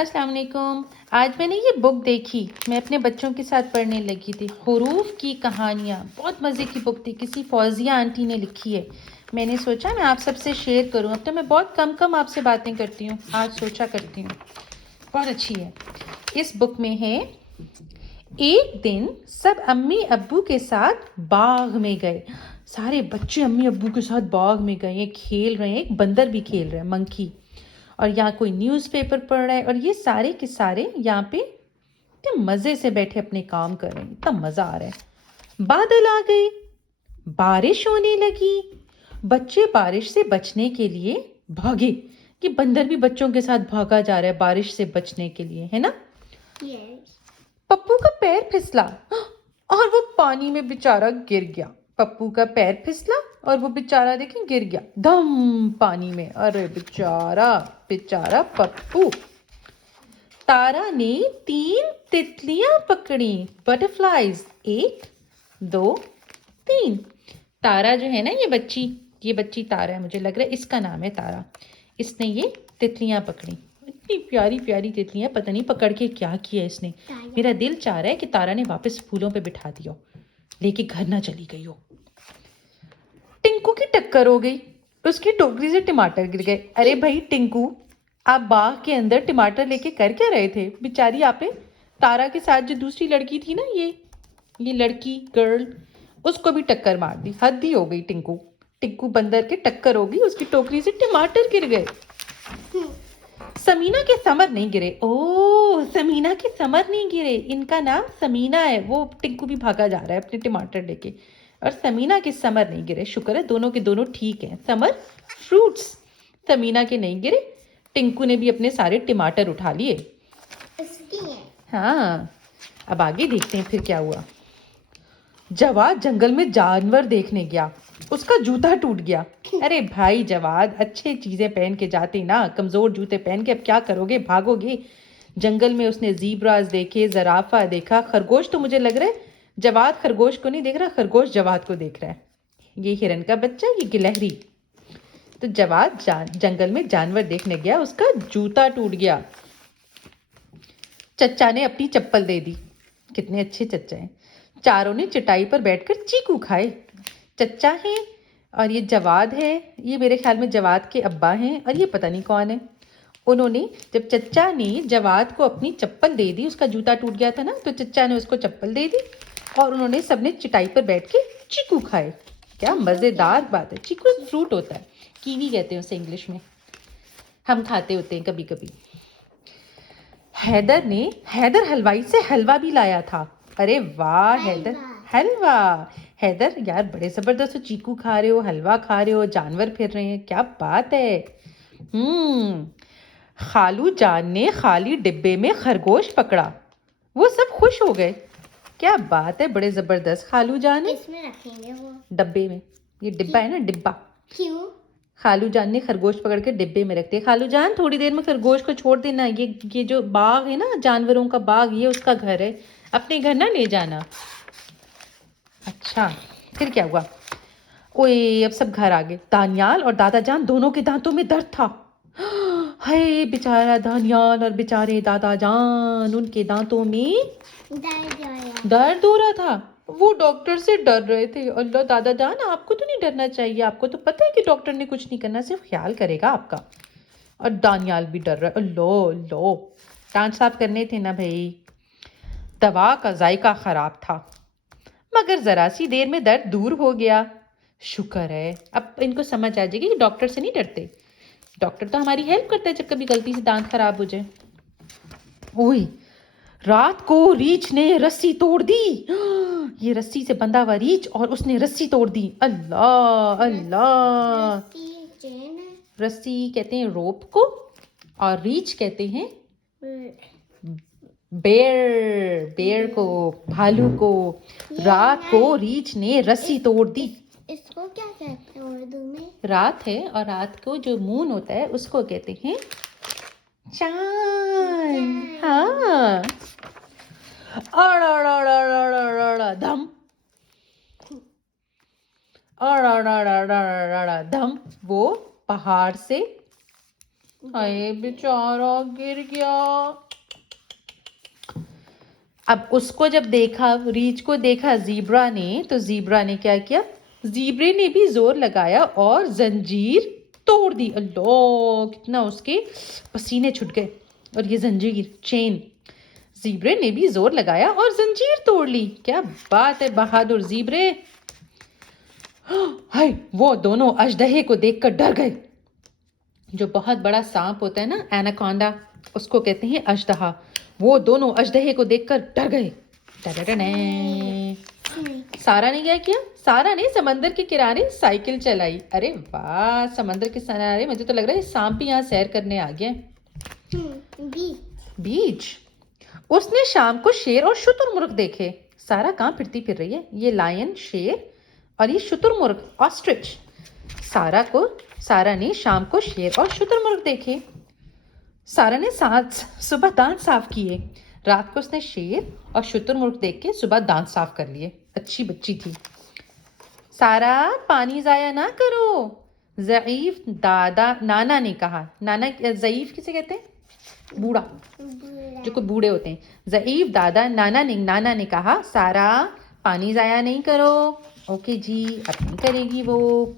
अस्सलाम वालेकुम। आज मैंने ये बुक देखी, मैं अपने बच्चों के साथ पढ़ने लगी थी। हुरूफ की कहानियाँ, बहुत मज़े की बुक थी। किसी फौजिया आंटी ने लिखी है। मैंने सोचा मैं आप सबसे शेयर करूँ। अब तो मैं बहुत कम आपसे बातें करती हूँ, आज सोचा करती हूँ। बहुत अच्छी है। इस बुक में है, एक दिन सब अम्मी अब्बू के साथ बाग में गए। सारे बच्चे अम्मी अब्बू के साथ बाग में गए, खेल रहे हैं। एक बंदर भी खेल रहा है, मंकी। और यहाँ कोई न्यूज़पेपर पढ़ रहा है और ये सारे के सारे यहाँ पे इतने मज़े से बैठे अपने काम कर रहे हैं। इतना मज़ा आ रहा है। बादल आ गए, बारिश होने लगी। बच्चे बारिश से बचने के लिए भागे। कि बंदर भी बच्चों के साथ भागा जा रहा है बारिश से बचने के लिए, है ना। Yes. पप्पू का पैर फिसला और वो पानी में बेचारा गिर गया। पप्पू का पैर फिसला और वो बेचारा देखें गिर गया धम पानी में। अरे बेचारा बेचारा पप्पू। तारा ने 3 तितलियां पकड़ी, बटरफ्लाईज। 1 2 3। तारा जो है ना, ये बच्ची तारा है, मुझे लग रहा है इसका नाम है तारा। इसने ये तितलियां पकड़ी, इतनी प्यारी प्यारी तितलियां। पता नहीं पकड़ के क्या किया इसने। मेरा दिल चाह रहा है कि तारा ने वापस फूलों पे बिठा दिया, लेके घर ना चली गई हो। टिंकू की टक्कर हो गई, उसकी टोकरी से टमाटर गिर गए। अरे भाई टिंकू, आप बाग के अंदर टमाटर लेके कर क्या रहे थे? बेचारी आपे तारा के साथ जो दूसरी लड़की थी ना, ये लड़की गर्ल, उसको भी टक्कर मार दी। हद ही हो गई टिंकू। टिंकू बंदर के टक्कर हो गई, उसकी टोकरी से टमाटर गिर गए। समीना के समर नहीं गिरे। ओह, समीना के समर नहीं गिरे, इनका नाम समीना है। वो टिंकू भी भागा जा रहा है अपने टमाटर लेके, और समीना के समर नहीं गिरे। शुक्र है दोनों के दोनों ठीक हैं। समर फ्रूट्स, समीना के नहीं गिरे। टिंकू ने भी अपने सारे टमाटर उठा लिए। हाँ, अब आगे देखते हैं फिर क्या हुआ। जवाद जंगल में जानवर देखने गया, उसका जूता टूट गया। अरे भाई जवाद, अच्छे चीजें पहन के जाते ना, कमजोर जूते पहन के अब क्या करोगे, भागोगे। जंगल में उसने ज़ीब्रास देखे, जराफा देखा, खरगोश। तो मुझे लग रहा है जवाद खरगोश को नहीं देख रहा, खरगोश जवाद को देख रहा है। ये हिरन का बच्चा, ये गिलहरी। तो जवाद जंगल में जानवर देखने गया, उसका जूता टूट गया। चच्चा ने अपनी चप्पल दे दी। कितने अच्छे चच्चा हैं। चारों ने चटाई पर बैठकर चीकू खाए। चच्चा है और ये जवाद है। ये मेरे ख्याल में जवाद के अब्बा हैं, और ये पता नहीं कौन है। उन्होंने, जब चच्चा ने जवाद को अपनी चप्पल दे दी, उसका जूता टूट गया था ना, तो चच्चा ने उसको चप्पल दे दी और उन्होंने सबने चटाई पर बैठ के चीकू खाए। क्या मज़ेदार बात है। चीकू एक फ्रूट होता है, कीवी कहते हैं उसे इंग्लिश में। हम खाते होते हैं कभी कभी। हैदर हलवाई से हलवा भी लाया था। अरे वाह हैदर, हलवा। हैदर यार, बड़े जबरदस्त हो। चीकू खा रहे हो, हलवा खा रहे हो, जानवर फिर रहे हैं, क्या बात है। खालू जान ने खाली डिब्बे में खरगोश पकड़ा, वो सब खुश हो गए। क्या बात है, बड़े जबरदस्त। खालू जान है, इसमें रखेंगे वो डब्बे में। ये डिब्बा है ना, डिब्बा। क्यों? खालू जान ने खरगोश पकड़ के डिब्बे में रखते। खालू जान, थोड़ी देर में खरगोश को छोड़ देना। ये जो बाग है ना, जानवरों का बाग, ये उसका घर है, अपने घर ना ले जाना। अच्छा, फिर क्या हुआ? ओए, अब सब घर आ गए। दानियाल और दादा जान दोनों के दांतों में दर्द था। हाय बेचारा दानियाल और बेचारे दादा जान, उनके दांतों में दर्द हो रहा था। वो डॉक्टर से डर रहे थे। अल्लाह, दादा जान आपको तो नहीं डरना चाहिए, आपको तो पता है कि डॉक्टर ने कुछ नहीं करना, सिर्फ ख्याल करेगा आपका। और दानियाल भी डर रहा है। अल्लाह अल्लाह, दांत साफ करने थे ना भाई। दवा का जायका खराब था, मगर जरा सी देर में दर्द दूर हो गया। शुक्र है, अब इनको समझ आ जाएगी कि डॉक्टर से नहीं डरते। डॉक्टर तो हमारी हेल्प करता है जब कभी गलती से दांत खराब हो जाए। ओए, रात को रीछ ने रस्सी तोड़ दी। ये रस्सी से बंधा हुआ रीछ, और उसने रस्सी तोड़ दी। अल्लाह अल्लाह। रस्सी कहते हैं रोप को, और रीछ कहते हैं बेर को, भालू को। रात को रीछ ने रस्सी तोड़ दी। इसको क्या कहते हैं उर्दू में? रात है, और रात को जो मून होता है उसको कहते हैं चांद। हाँ। धम धम, वो पहाड़ से हाय बेचारा गिर गया। अब उसको जब देखा, रीछ को देखा ज़ीब्रा ने, तो ज़ीब्रा ने क्या किया? ज़ीब्रे ने भी जोर लगाया और जंजीर तोड़ दी। अल्लाह, कितना उसके पसीने छूट गए। और ये जंजीर, चेन, ज़ीब्रे ने भी जोर लगाया और जंजीर तोड़ ली। क्या बात है बहादुर ज़ीब्रे। हाय, वो दोनों अजदहे को देखकर डर गए। जो बहुत बड़ा सांप होता है ना, एनाकोंडा, उसको कहते हैं अजदहा। वो दोनों अजदहे को देखकर डर गए। डडडडे। सारा ने क्या किया? सारा ने समंदर के किनारे साइकिल चलाई। अरे वाह, समंदर के किनारे, मुझे तो लग रहा है सांप भी यहाँ सैर करने आ गया। बीच। उसने शाम को शेर और शुतुरमुर्ग देखे। सारा कहाँ फिरती फिर रही है? ये लायन, शेर, और ये शुतुरमुर्ग, ऑस्ट्रिच। सारा ने शाम को शेर और शुतुरमुर्ग देखे। सारा ने सुबह दांत साफ किए। रात को उसने शेर और शुतुरमुर्ग देख के सुबह दांत साफ कर लिए। अच्छी बच्ची थी। सारा, पानी जाया ना करो, ज़ईफ दादा नाना ने कहा। नाना, ज़ईफ किसे कहते हैं? बूढ़ा, जो कोई बूढ़े होते हैं। ज़ईफ दादा नाना ने कहा, सारा पानी जाया नहीं करो। ओके जी, अब नहीं करेगी वो।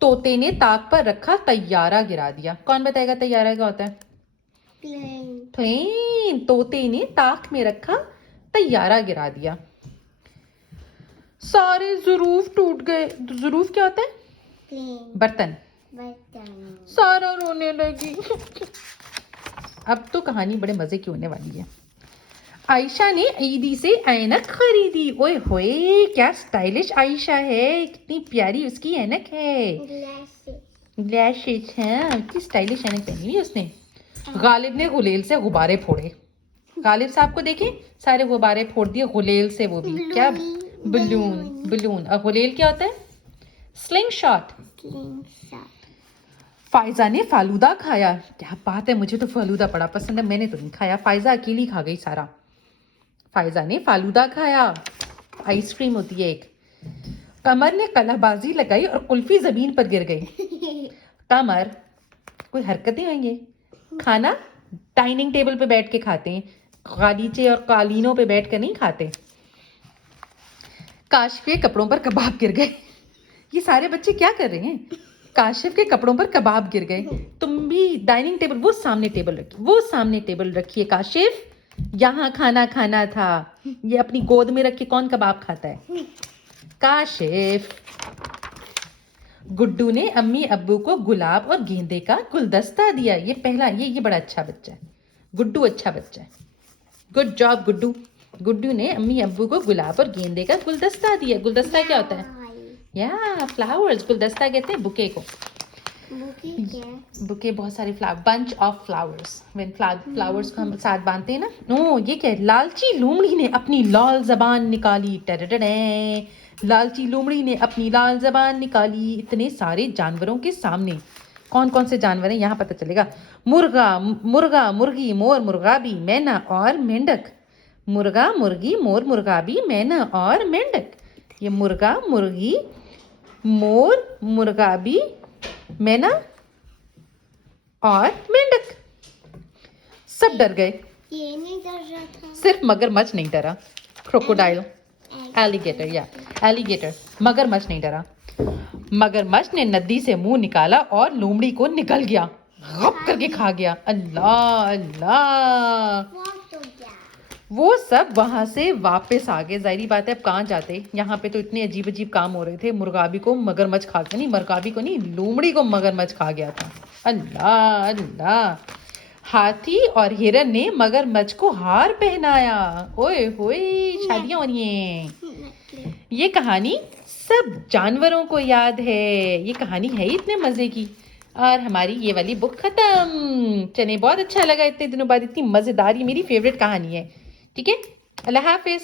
तोते ने ताक पर रखा तैयारा गिरा दिया। कौन बताएगा तैयारा क्या होता है? प्लेन। तोते ने ताक में रखा तैयारा गिरा दिया। सारे ज़ुरूफ टूट गए। ज़ुरूफ क्या होता है? बर्तन। सारा रोने लगी। अब तो कहानी बड़े मजे की होने वाली है। आयशा ने ईदी से ऐनक खरीदी। ओए होए, क्या स्टाइलिश आयशा है, कितनी प्यारी उसकी ऐनक है। ग्लासेस हैं, कितनी स्टाइलिश ऐनक पहनी हुई उसने। गालिब ने गुलेल से गुब्बारे फोड़े। गालिब साहब को देखें, सारे गुब्बारे फोड़ दिए गुलेल से, वो भी क्या? बलून। और गुलेल क्या होता है? Sling shot. फायजा ने फालूदा खाया। क्या बात है, मुझे तो फालूदा बड़ा पसंद है, मैंने तो नहीं खाया। फायजा अकेली खा गई सारा। फायजा ने फालूदा खाया। आइसक्रीम होती है एक। कमर ने कलाबाजी लगाई और कुल्फी जमीन पर गिर गई। कमर, कोई हरकतें हैं ये? खाना डाइनिंग टेबल पे बैठ के खाते हैं, गालीचे और कालीनों पे बैठ कर नहीं खाते। काशिफ के कपड़ों पर कबाब गिर गए। ये सारे बच्चे क्या कर रहे हैं? काशिफ के कपड़ों पर कबाब गिर गए। तुम भी डाइनिंग टेबल, वो सामने टेबल रखिए काशिफ, यहाँ खाना खाना था। ये अपनी गोद में रख के कौन कबाब खाता है? काशिफ। गुड्डू ने अम्मी अब्बू को गुलाब और गेंदे का गुलदस्ता दिया। ये पहला, ये बड़ा अच्छा बच्चा है। गुड्डू अच्छा बच्चा है। Good job Guddu. गुड्डू ने अम्मी अब्बू को गुलाब और गेंदे का गुलदस्ता दिया। गुलदस्ता क्या होता है? या फ्लावर्स। गुलदस्ता कहते हैं बुके को। बुके बहुत सारे flower, bunch of flowers. When flowers को हम साथ बांधते हैं ना। नो, ये क्या है? लालची लोमड़ी ने अपनी लाल जबान निकाली। टडडडे। लालची लोमड़ी ने अपनी लाल जबान निकाली इतने सारे जानवरों के सामने। कौन कौन से जानवर हैं यहाँ पता चलेगा। मुर्गा, मुर्गी, मोर, मुर्गाबी, मैना और मेंढक। मुर्गा, मुर्गी, मोर, मुर्गाबी, मैना और मेंढक। ये मुर्गा, मुर्गी, मोर, मुर्गाबी, मैना और मेंढक सब डर गए। ये नहीं डर रहा था। सिर्फ मगरमच्छ नहीं डरा। क्रोकोडाइल, एलिगेटर, या एलिगेटर। मगरमच्छ नहीं डरा। मगरमच्छ ने नदी से मुंह निकाला और लोमड़ी को निकल गया, गप करके खा गया। अल्लाह अल्लाह। वो सब वहां से वापस आ गए। जाहिर बात है, अब कहाँ जाते? यहाँ पे तो इतने अजीब अजीब काम हो रहे थे। मुर्गाबी को मगरमच्छ खा गया, नहीं मुर्गाबी को नहीं, लोमड़ी को मगरमच्छ खा गया था। अल्लाह अल्लाह। हाथी और हिरन ने मगरमच्छ को हार पहनाया। ओए होए, शादियां हो रही हैं। ये कहानी सब जानवरों को याद है। ये कहानी है ही इतने मजे की। और हमारी ये वाली बुक खत्म। चलिए, बहुत अच्छा लगा इतने दिनों बाद, इतनी मजेदार, ये मेरी फेवरेट कहानी है। ठीक है, अल्लाह हाफिज।